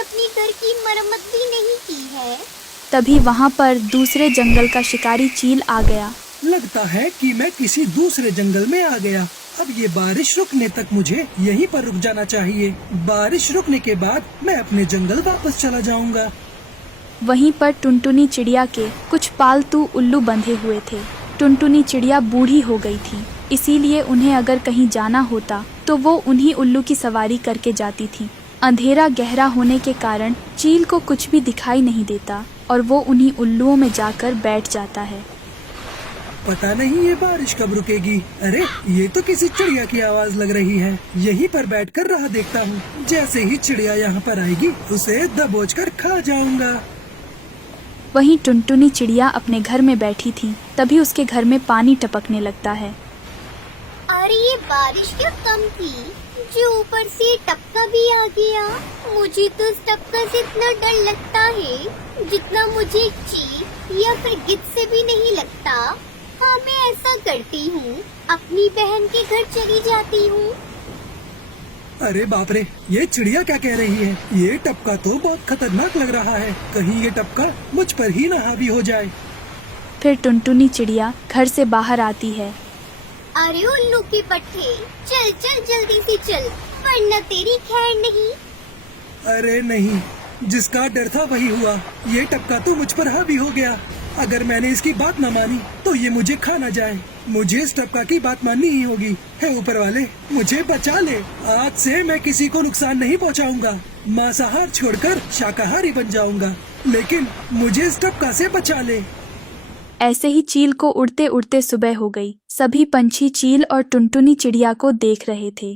अपनी घर की मरम्मत भी नहीं की है। तभी वहाँ पर दूसरे जंगल का शिकारी चील आ गया। लगता है कि मैं किसी दूसरे जंगल में आ गया। अब ये बारिश रुकने तक मुझे यहीं पर रुक जाना चाहिए। बारिश रुकने के बाद मैं अपने जंगल वापस चला जाऊंगा। वहीं पर टुनटुनी चिड़िया के कुछ पालतू उल्लू बंधे हुए थे। टुनटुनी चिड़िया बूढ़ी हो गई थी, इसीलिए उन्हें अगर कहीं जाना होता तो वो उन्हीं उल्लू की सवारी करके जाती थी। अंधेरा गहरा होने के कारण चील को कुछ भी दिखाई नहीं देता और वो उन्हीं उल्लुओं में जाकर बैठ जाता है। पता नहीं ये बारिश कब रुकेगी। अरे ये तो किसी चिड़िया की आवाज लग रही है। यहीं पर बैठकर राह देखता हूँ। जैसे ही चिड़िया यहाँ पर आएगी उसे दबोच कर खा जाऊंगा। वहीं टुनटुनी चिड़िया अपने घर में बैठी थी, तभी उसके घर में पानी टपकने लगता है। अरे ये बारिश क्या कम थी जो ऊपर से टपका भी आ गया। मुझे तो इस टपका से इतना डर लगता है जितना मुझे चील या फिर गिद्ध से भी नहीं लगता। हाँ, मैं ऐसा करती हूँ, अपनी बहन के घर चली जाती हूँ। अरे बाप रे, ये चिड़िया क्या कह रही है? ये टपका तो बहुत खतरनाक लग रहा है। कहीं ये टपका मुझ पर ही ना हावी हो जाए। फिर टुनटुनी चिड़िया घर से बाहर आती है। अरे उल्लू के पट्टे, चल चल जल्दी से चल, वरना तेरी खैर नहीं। अरे नहीं, जिसका डर था वही हुआ। ये टपका तो मुझ पर हावी हो गया। अगर मैंने इसकी बात न मानी तो ये मुझे खा न जाए। मुझे इस टपका की बात माननी ही होगी। हे ऊपर वाले, मुझे बचा ले। आज से मैं किसी को नुकसान नहीं पहुंचाऊंगा। मांसाहार छोड़कर शाकाहारी बन जाऊंगा, लेकिन मुझे इस टपका से बचा ले। ऐसे ही चील को उड़ते उड़ते सुबह हो गई। सभी पंछी चील और टुनटुनी चिड़िया को देख रहे थे।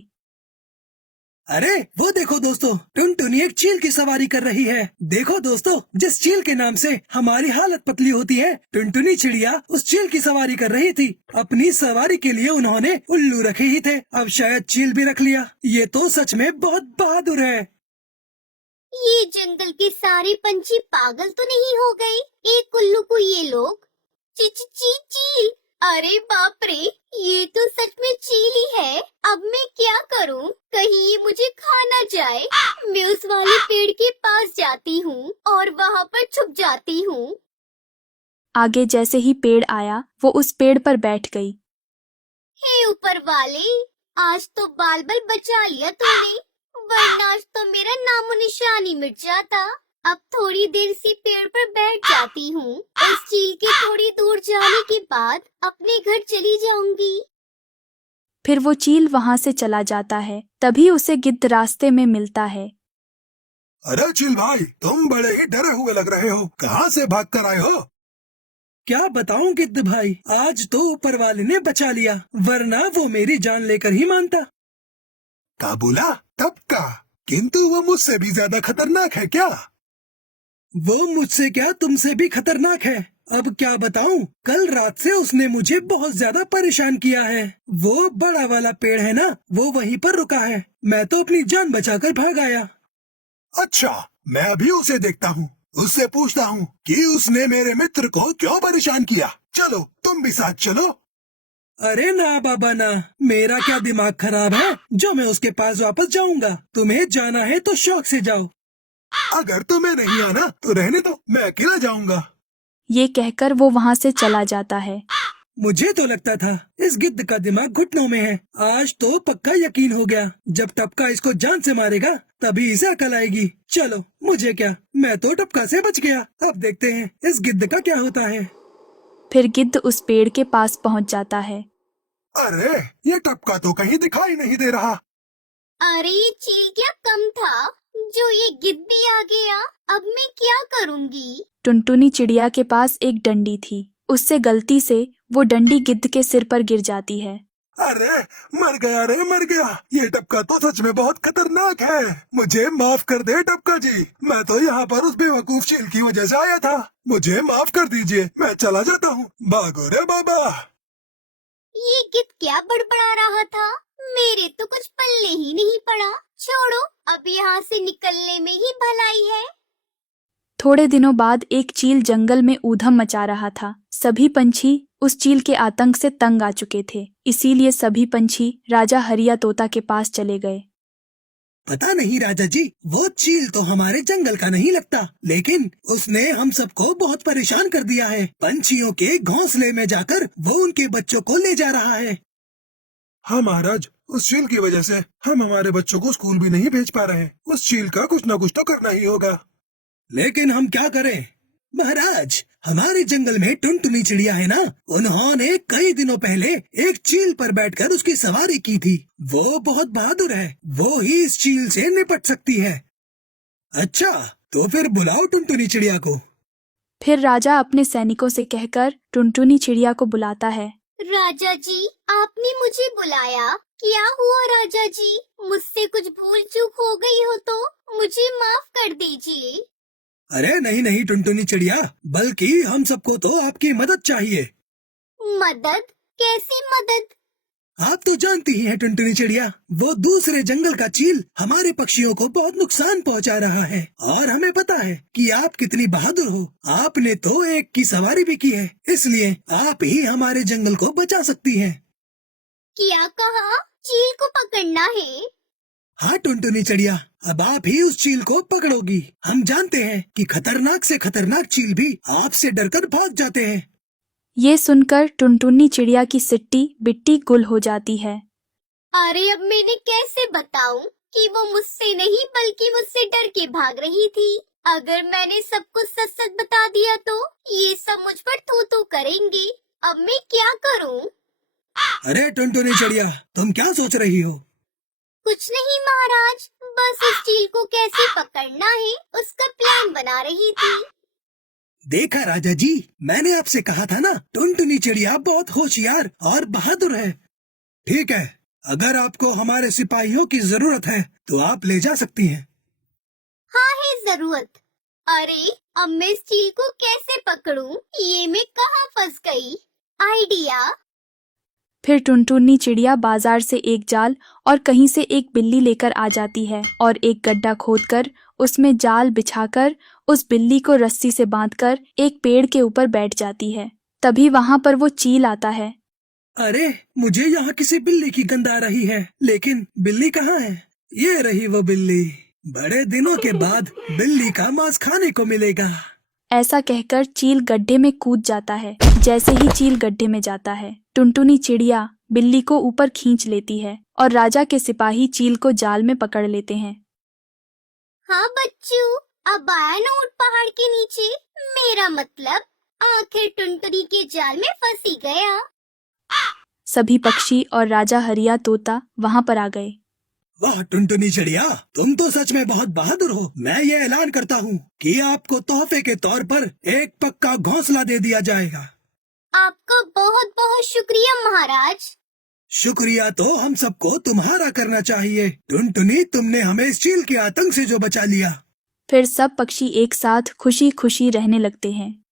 अरे वो देखो दोस्तों, टुनटुनी एक चील की सवारी कर रही है। देखो दोस्तों, जिस चील के नाम से हमारी हालत पतली होती है, टुनटुनी चिड़िया उस चील की सवारी कर रही थी। अपनी सवारी के लिए उन्होंने उल्लू रखे ही थे, अब शायद चील भी रख लिया। ये तो सच में बहुत बहादुर है। ये जंगल के सारे पंछी पागल तो नहीं हो गए? एक उल्लू को ये लोग ची ची ची चील। अरे बाप रे, ये तो सच में चील ही है। अब मैं क्या करूं? कहीं ये मुझे खा ना जाए। मैं उस वाले पेड़ के पास जाती हूँ और वहाँ पर छुप जाती हूँ। आगे जैसे ही पेड़ आया, वो उस पेड़ पर बैठ गई। हे ऊपर वाले, आज तो बाल बाल बचा लिया तूने, वरना आज तो मेरा नामो निशान ही मिट जाता। अब थोड़ी देर से पेड़ पर बैठ जाती हूँ। इस चील के थोड़ी दूर जाने के बाद अपने घर चली जाऊंगी। फिर वो चील वहाँ से चला जाता है। तभी उसे गिद्ध रास्ते में मिलता है। अरे चील भाई, तुम बड़े ही डरे हुए लग रहे हो। कहाँ से भाग कर आए हो? क्या बताऊं गिद्ध भाई, आज तो ऊपर वाले ने बचा लिया, वरना वो मेरी जान लेकर ही मानता। का बोला? टपका? किंतु वो मुझसे भी ज्यादा खतरनाक है क्या? वो मुझसे क्या तुमसे भी खतरनाक है। अब क्या बताऊं, कल रात से उसने मुझे बहुत ज्यादा परेशान किया है। वो बड़ा वाला पेड़ है ना, वो वहीं पर रुका है। मैं तो अपनी जान बचाकर भाग आया। अच्छा, मैं अभी उसे देखता हूँ। उससे पूछता हूँ कि उसने मेरे मित्र को क्यों परेशान किया। चलो, तुम भी साथ चलो। अरे ना बाबा ना, मेरा क्या दिमाग खराब है जो मैं उसके पास वापस जाऊंगा। तुम्हें जाना है तो शौक से जाओ। अगर तुम्हें नहीं आना तो रहने दो, मैं अकेला जाऊंगा। ये कहकर वो वहाँ से चला जाता है। मुझे तो लगता था इस गिद्ध का दिमाग घुटनों में है। आज तो पक्का यकीन हो गया, जब टपका इसको जान से मारेगा तभी इसे अकल आएगी। चलो, मुझे क्या, मैं तो टपका से बच गया। अब देखते हैं इस गिद्ध का क्या होता है। फिर गिद्ध उस पेड़ के पास पहुँच जाता है। अरे, ये टपका तो कहीं दिखाई नहीं दे रहा। अरे ये चील क्या कम था जो ये गिद्ध भी आ गया। अब मैं क्या करूँगी? टुनटुनी चिड़िया के पास एक डंडी थी। उससे गलती से वो डंडी गिद्ध के सिर पर गिर जाती है। अरे मर गया रे, मर गया। ये टपका तो सच में बहुत खतरनाक है। मुझे माफ कर दे टपका जी, मैं तो यहाँ पर उस बेवकूफ चील की वजह से आया था। मुझे माफ कर दीजिए, मैं चला जाता हूँ। भागो रे बाबा। ये गिद्ध क्या बड़बड़ा रहा था? मेरे तो कुछ पल्ले ही नहीं पड़ा। छोड़ो, अब यहाँ से निकलने में ही भलाई है। थोड़े दिनों बाद एक चील जंगल में ऊधम मचा रहा था। सभी पंछी उस चील के आतंक से तंग आ चुके थे, इसीलिए सभी पंछी राजा हरिया तोता के पास चले गए। पता नहीं राजा जी, वो चील तो हमारे जंगल का नहीं लगता, लेकिन उसने हम सबको बहुत परेशान कर दिया है। पंछियों के घोंसले में जाकर वो उनके बच्चों को ले जा रहा है। हाँ महाराज, उस चील की वजह से हम हमारे बच्चों को स्कूल भी नहीं भेज पा रहे। उस चील का कुछ न कुछ तो करना ही होगा। लेकिन हम क्या करें महाराज? हमारे जंगल में टुनटुनी चिड़िया है ना, उन्होंने कई दिनों पहले एक चील पर बैठकर उसकी सवारी की थी। वो बहुत बहादुर है, वो ही इस चील से निपट सकती है। अच्छा, तो फिर बुलाओ टुनटुनी चिड़िया को। फिर राजा अपने सैनिकों से कहकर टुनटुनी चिड़िया को बुलाता है। राजा जी, आपने मुझे बुलाया। क्या हुआ राजा जी? मुझसे कुछ भूल चूक हो गई हो तो मुझे माफ कर दीजिए। अरे नहीं नहीं टुनटुनी चिड़िया, बल्कि हम सबको तो आपकी मदद चाहिए। मदद? कैसी मदद? आप तो जानती ही हैं टुनटुनी चिड़िया, वो दूसरे जंगल का चील हमारे पक्षियों को बहुत नुकसान पहुंचा रहा है, और हमें पता है कि आप कितनी बहादुर हो। आपने तो एक की सवारी भी की है, इसलिए आप ही हमारे जंगल को बचा सकती हैं। क्या कहा? चील को पकड़ना है? हाँ टुनटुनी चिड़िया, अब आप ही उस चील को पकड़ोगी। हम जानते हैं कि खतरनाक से खतरनाक चील भी आपसे डरकर भाग जाते हैं। ये सुनकर टुनटुनी चिड़िया की सिट्टी बिट्टी गुल हो जाती है। अरे अब मैंने कैसे बताऊं कि वो मुझसे नहीं बल्कि मुझसे डर के भाग रही थी। अगर मैंने सब कुछ सच सच बता दिया तो ये सब मुझ पर थू थू करेंगे। अब मैं क्या करूं? अरे टुनटुनी चिड़िया, तुम क्या सोच रही हो? कुछ नहीं महाराज, बस उस चील को कैसे पकड़ना है उसका प्लान बना रही थी। देखा राजा जी, मैंने आपसे कहा था ना, टुनटुनी चिड़िया बहुत होशियार और बहादुर है। ठीक है, अगर आपको हमारे सिपाहियों की जरूरत है तो आप ले जा सकती हैं। हाँ है जरूरत। अरे अब मैं इस चील को कैसे पकड़ूं? ये मैं कहाँ फंस गई? आइडिया। फिर टुनटुनी चिड़िया बाजार से एक जाल और कहीं से एक बिल्ली लेकर आ जाती है और एक गड्ढा खोदकर उसमें जाल बिछाकर उस बिल्ली को रस्सी से बांधकर एक पेड़ के ऊपर बैठ जाती है। तभी वहां पर वो चील आता है। अरे मुझे यहाँ किसी बिल्ली की गंध आ रही है, लेकिन बिल्ली कहाँ है? ये रही वो बिल्ली। बड़े दिनों के बाद बिल्ली का मांस खाने को मिलेगा। ऐसा कहकर चील गड्ढे में कूद जाता है। जैसे ही चील गड्ढे में जाता है, टुनटुनी चिड़िया बिल्ली को ऊपर खींच लेती है और राजा के सिपाही चील को जाल में पकड़ लेते हैं। हाँ बच्चों, अब आया ना ऊंट पहाड़ के नीचे। मेरा मतलब आखिर टुनटुनी के जाल में फंसी गया। सभी पक्षी और राजा हरिया तोता वहां पर आ गए। वाह टुनटुनी चिड़िया, तुम तो सच में बहुत बहादुर हो। मैं ये ऐलान करता हूँ कि आपको तोहफे के तौर पर एक पक्का घोंसला दे दिया जाएगा। आपका बहुत बहुत शुक्रिया महाराज। शुक्रिया तो हम सबको तुम्हारा करना चाहिए। टुनटुनी, तुमने हमें इस चील के आतंक से जो बचा लिया। फिर सब पक्षी एक साथ खुशी खुशी रहने लगते हैं।